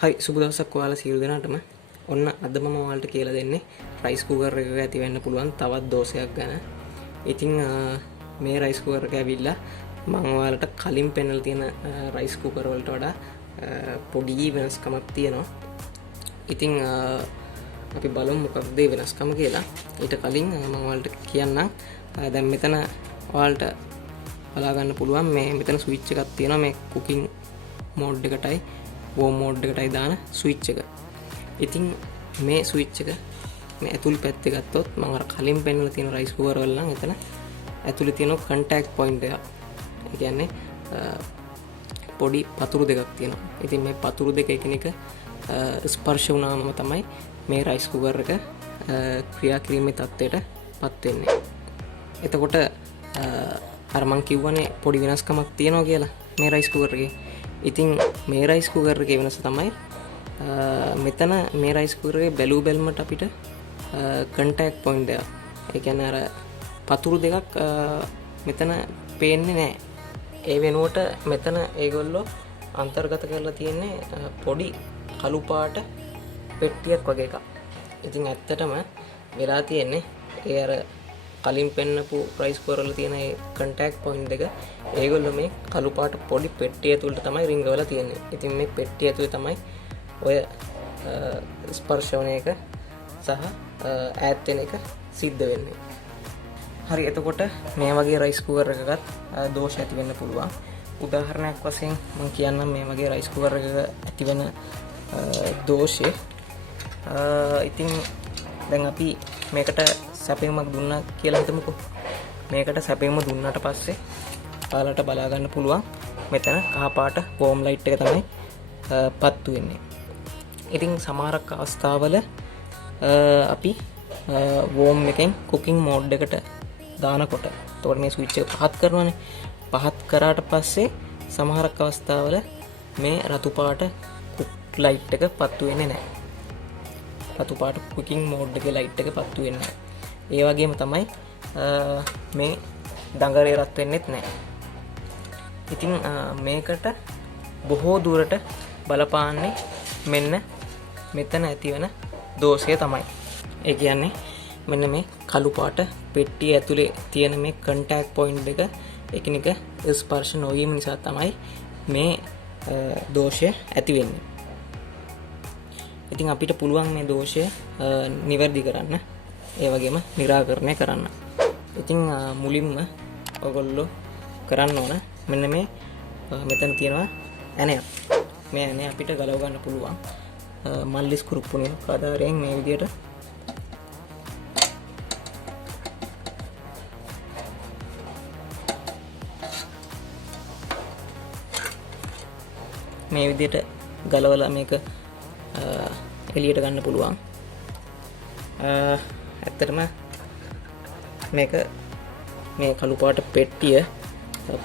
හරි සුබ දවසක් ඔයාලා සියලු දෙනාටම. ඔන්න අද මම ඔයාලට කියලා දෙන්නේ රයිස් කුකර් එකක ඇති වෙන්න පුළුවන් තවත් දෝෂයක් ගැන. ඉතින් මේ රයිස් කුකර් එක ඇවිල්ලා මම ඔයාලට කලින් පෙන්නලා තියෙන රයිස් කුකර් වලට වඩා පොඩි වෙනස්කමක් තියෙනවා. ඉතින් අපි බලමු මොකක්ද මේ වෙනස්කම කියලා. ඊට කලින් මම ඔයාලට කියන්නම් දැන් මෙතන ඔයාලට බලා ගන්න පුළුවන් මේ මෙතන ස්විච් එකක් තියෙනවා මේ කුකින් මෝඩ් එකටයි වෝම් මෝඩ් එකටයි දාන ස්විච් එක. ඉතින් මේ ස්විච් එක මේ ඇතුළේ පැත්තේ ගත්තොත් මම අර කලින් පෙන්නලා තියෙන රයිස් කුකර් වල නම් එතන ඇතුළේ තියෙන කන්ටැක්ට් පොයින්ට් එක. ඒ කියන්නේ පොඩි පතුරු දෙකක් තියෙනවා. ඉතින් මේ පතුරු දෙක එකිනෙක ස්පර්ශ වුණාම තමයි මේ රයිස් කුකර් එක ක්‍රියා කිරීමේ තත්ත්වයටපත් වෙන්නේ. එතකොට අර මං කිව්වනේ පොඩි වෙනස්කමක් තියෙනවා කියලා මේ රයිස් කුකර් එකේ. ඉතින් මේ රයිස් කුකර් එකේ වෙනස තමයි මෙතන මේ රයිස් කුකර් එකේ බැලු බැලමට අපිට කන්ටැක්ට් පොයින්ට් එක. ඒ කියන්නේ අර පතුරු දෙකක් මෙතන පේන්නේ නැහැ. ඒ වෙනුවට මෙතන ඒගොල්ලෝ අන්තර්ගත කරලා තියෙන්නේ පොඩි කළු පාට පෙට්ටියක් වගේ එකක්. ඉතින් ඇත්තටම වෙලා තියෙන්නේ ඒ අර කලින් පෙන්නපු රයිස් කුකර් වල තියෙන ඒ කන්ටැක්ට් පොයින්ට් එක ඒගොල්ලෝ මේ කළු පාට පොඩි පෙට්ටිය ඇතුළට තමයි රිංගවලා තියෙන්නේ. ඉතින් මේ පෙට්ටිය ඇතුලේ තමයි ඔය ස්පර්ශ වන එක සහ ඈත් වෙන එක සිද්ධ වෙන්නේ. හරි එතකොට මේ වගේ රයිස් කුකර් එකකත් දෝෂ ඇති වෙන්න පුළුවන්. උදාහරණයක් වශයෙන් මම කියන්නම් මේ වගේ රයිස් කුකර් එකක ඇති වෙන දෝෂය. ඉතින් දැන් අපි මේකට සැපයීමක් දුන්නා කියලා හිතමුකෝ. මේකට සැපයීම දුන්නාට පස්සේ ඔයාලට බලා ගන්න පුළුවන් මෙතන කහ පාට වෝම් ලයිට් එක තමයි පත්තු වෙන්නේ. ඉතින් සමහරක් අවස්ථාවල අපි වෝම් එකෙන් කුකින් මෝඩ් එකට දානකොට එතකොට මේ ස්විච් එක පහත් කරනවානේ. පහත් කරාට පස්සේ සමහරක් අවස්ථාවල මේ රතු පාට කුක් ලයිට් එක පත්තු වෙන්නේ නැහැ. රතු පාට කුකින් මෝඩ් එකේ ලයිට් එක පත්තු වෙන්නේ නැහැ. ඒ වගේම තමයි මේ දඟලේ රත් වෙන්නෙත් නැහැ. ඉතින් මේකට බොහෝ දුරට බලපාන්නේ මෙන්න මෙතන ඇතිවන දෝෂය තමයි. ඒ කියන්නේ මෙන්න මේ කළු පාට පෙට්ටිය ඇතුලේ තියෙන මේ කන්ටැක්ට් පොයින්ට් එක එකිනෙක ස්පර්ශ නොවීම නිසා තමයි මේ දෝෂය ඇති වෙන්නේ. ඉතින් අපිට පුළුවන් මේ දෝෂය නිවැරදි කරන්න, ඒ වගේම निराකරණය කරන්න. ඉතින් මුලින්ම ඔයගොල්ලෝ කරන්න ඕන මෙන්න මේ මෙතන තියෙනවා ඇණයක්. මේ ඇණය අපිට ගලව ගන්න පුළුවන් මල්ලි ස්ක්‍රූප්පුනේ ආධාරයෙන් මේ විදියට මේ විදියට ගලවලා මේක එළියට ගන්න පුළුවන්. ඇත්තටම මේක මේ කළු පාට පෙට්ටිය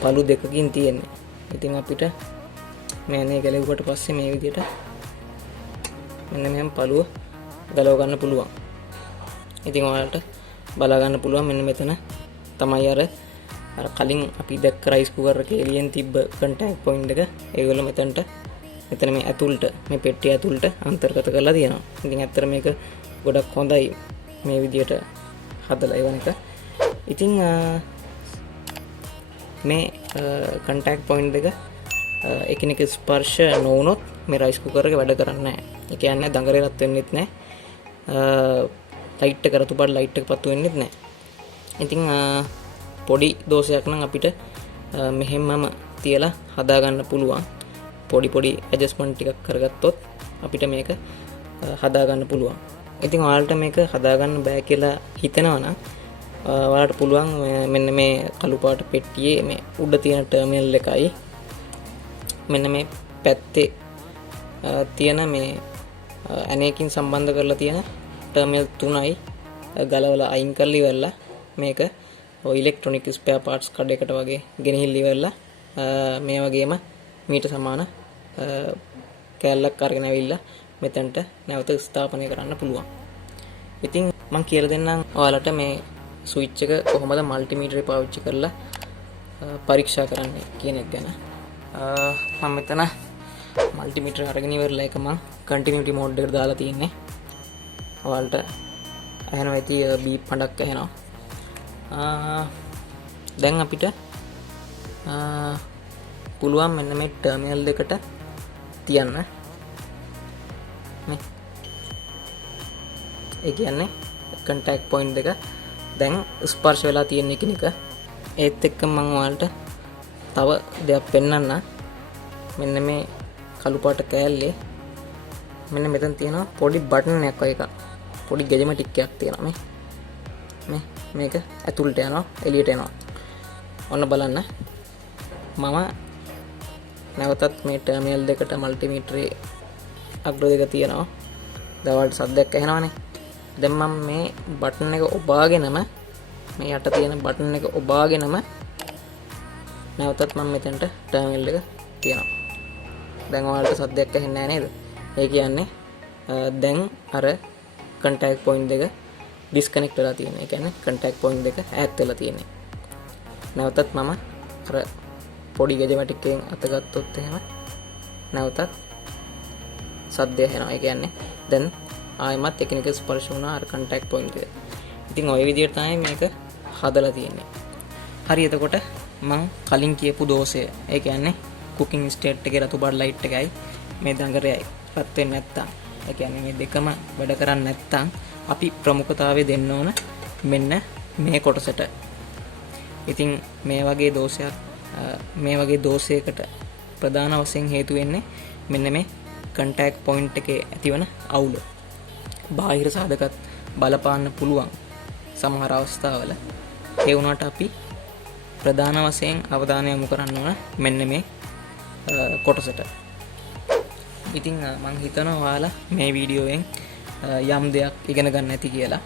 පළු දෙකකින් තියෙන්නේ. ඉතින් අපිට මේනේ ගලවුවට පස්සේ මේ විදියට මෙන්න මෙහෙම පළුව ගලව ගන්න පුළුවන්. ඉතින් ඔයාලට බලා ගන්න පුළුවන් මෙන්න මෙතන තමයි අර කලින් අපි දැක්ක රයිස් කුකර් එකේ එළියෙන් තිබ්බ කන්ටැක්ට් පොයින්ට් එක ඒගොල්ලෝ මෙතන මේ ඇතුළට මේ පෙට්ටිය ඇතුළට අන්තර්ගත කරලා තියෙනවා. ඉතින් ඇත්තට මේක ගොඩක් හොඳයි මේ විදියට හදලා එවන එක. ඉතින් මේ කන්ටැක්ට් පොයින්ට් එක එකිනෙක ස්පර්ශ නොවුනොත් මේ රයිස් කුකර් එක වැඩ කරන්නේ නැහැ. ඒ කියන්නේ දඟලේ රත් වෙන්නෙත් නැහැ. ලයිට් එක රතු පාට ලයිට් එක පත්තු වෙන්නෙත් නැහැ. ඉතින් පොඩි දෝෂයක් නම් අපිට මෙහෙමම තියලා හදා ගන්න පුළුවන්. පොඩි ඇඩ්ජස්ට්මන්ට් ටිකක් කරගත්තොත් අපිට මේක හදා ගන්න පුළුවන්. ඉතින් ඔයාලට මේක හදා ගන්න බෑ කියලා හිතනවා නම් ඔයාලට පුළුවන් මෙන්න මේ කළු පාට පෙට්ටියේ මේ උඩ තියෙන ටර්මිනල් එකයි මෙන්න මේ පැත්තේ තියෙන මේ ඇණයකින් සම්බන්ධ කරලා තියෙන ටර්මිනල් තුනයි ගලවලා අයින් කරලා ඉවරලා මේක ඔය ඉලෙක්ට්‍රොනික ස්පෙයා පාර්ට්ස් කඩේකට වගේ ගෙනහිල්ලා ඉවරලා මේ වගේම මීට සමාන කෑල්ලක් අරගෙන ඇවිල්ලා මෙතනට නැවත ස්ථාපනය කරන්න පුළුවන්. ඉතින් මම කියලා දෙන්නම් ඔයාලට මේ ස්විච් එක කොහොමද මල්ටිමීටරේ පාවිච්චි කරලා පරීක්ෂා කරන්නේ කියන එක ගැන. මම මෙතන මල්ටිමීටර් අරගෙන ඉවරලා එක මම කන්ටිනියුටි මෝඩ් එකට දාලා තියෙන්නේ. ඔයාලට ඇහෙනවා ඇති බීප් හඬක් ඇහෙනවා. දැන් අපිට පුළුවන් මෙන්න මේ ටර්මිනල් දෙකට තියන්න. ඒ කියන්නේ කන්ටැක්ට් පොයින්ට් දෙක දැන් ස්පර්ශ වෙලා තියෙන එකිනෙක. ඒත් එක්ක මම ඔයාලට තව දෙයක් පෙන්වන්න. මෙන්න මේ කළු පාට කෑල්ලේ මෙන්න මෙතන තියෙනවා පොඩි බටන් එකක් වගේ එකක්. පොඩි ගෙජමැටික් එකක් තියෙනවා මේක ඇතුළට යනවා එළියට එනවා. ඔන්න බලන්න. මම නැවතත් මේ ටර්මිනල් දෙකට මල්ටිමීටරේ අග්‍ර දෙක තියෙනවා. දැන් ඔයාලට සද්දයක් ඇහෙනවනේ. දැන් මම මේ බටන් එක ඔබාගෙනම මේ යට තියෙන බටන් එක ඔබාගෙනම නැවතත් මම මෙතනට ටර්මිනල් එක තියනවා. දැන් ඔයාලට සද්දයක් ඇහෙන්නේ නැහැ නේද? ඒ කියන්නේ දැන් අර කන්ටැක්ට් පොයින්ට් දෙක ඩිස්කනෙක්ට් වෙලා තියෙනවා. ඒ කියන්නේ කන්ටැක්ට් පොයින්ට් දෙක ඈත් වෙලා තියෙනවා. නැවතත් මම අර පොඩි ගෙජමැටික් එකෙන් අත ගත්තොත් එහෙම නැවතත් සද්දය එනවා. ඒ කියන්නේ දැන් ආයෙමත් එකිනෙක ස්පර්ශ වුණා අර කන්ටැක්ට් පොයින්ට් එක. ඉතින් ওই විදිහට තමයි මේක හදලා තියෙන්නේ. හරි එතකොට මම කලින් කියපු දෝෂය ඒ කියන්නේ කුකින් ස්ටේට් එකේ රතු පාට ලයිට් එකයි මේ දඟරයයි රත් වෙන්නේ නැත්තම් ඒ කියන්නේ මේ දෙකම වැඩ කරන්නේ නැත්තම් අපි ප්‍රමුඛතාවය දෙන්න ඕන මෙන්න මේ කොටසට. ඉතින් මේ වගේ දෝෂයකට ප්‍රධාන වශයෙන් හේතු වෙන්නේ මෙන්න මේ කන්ටැක්ට් පොයින්ට් එකේ ඇතිවන අවුල. බාහිර සාධකත් බලපාන්න පුළුවන් සමහර අවස්ථාවල. ඒ වුණාට අපි ප්‍රධාන වශයෙන් අවධානය යොමු කරන්න ඕන මෙන්න මේ කොටසට. ඉතින් මම හිතනවා ඔයාලා මේ වීඩියෝවෙන් යම් දෙයක් ඉගෙන ගන්න ඇති කියලා.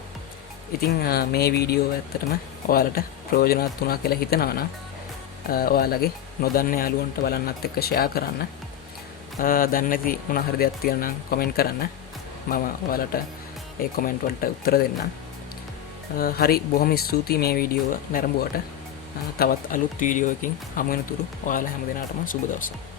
ඉතින් මේ වීඩියෝ ඇත්තටම ඔයාලට ප්‍රයෝජනවත් වුණා කියලා හිතනවා නම් ඔයාලගේ නොදන්න යාළුවන්ට බලන්නත් එක්ක ෂෙයා කරන්න. දන්නේ නැති මොන හරි දෙයක් තියෙනවා නම් කමෙන්ට් කරන්න. මම ඔයාලට ඒ කමෙන්ට් වලට උත්තර දෙන්නම්. හරි බොහොම ස්තුතියි මේ වීඩියෝව නැරඹුවට. තවත් අලුත් වීඩියෝ එකකින් හමු වෙනතුරු ඔයාලා හැම දිනකටම සුබ දවසක්.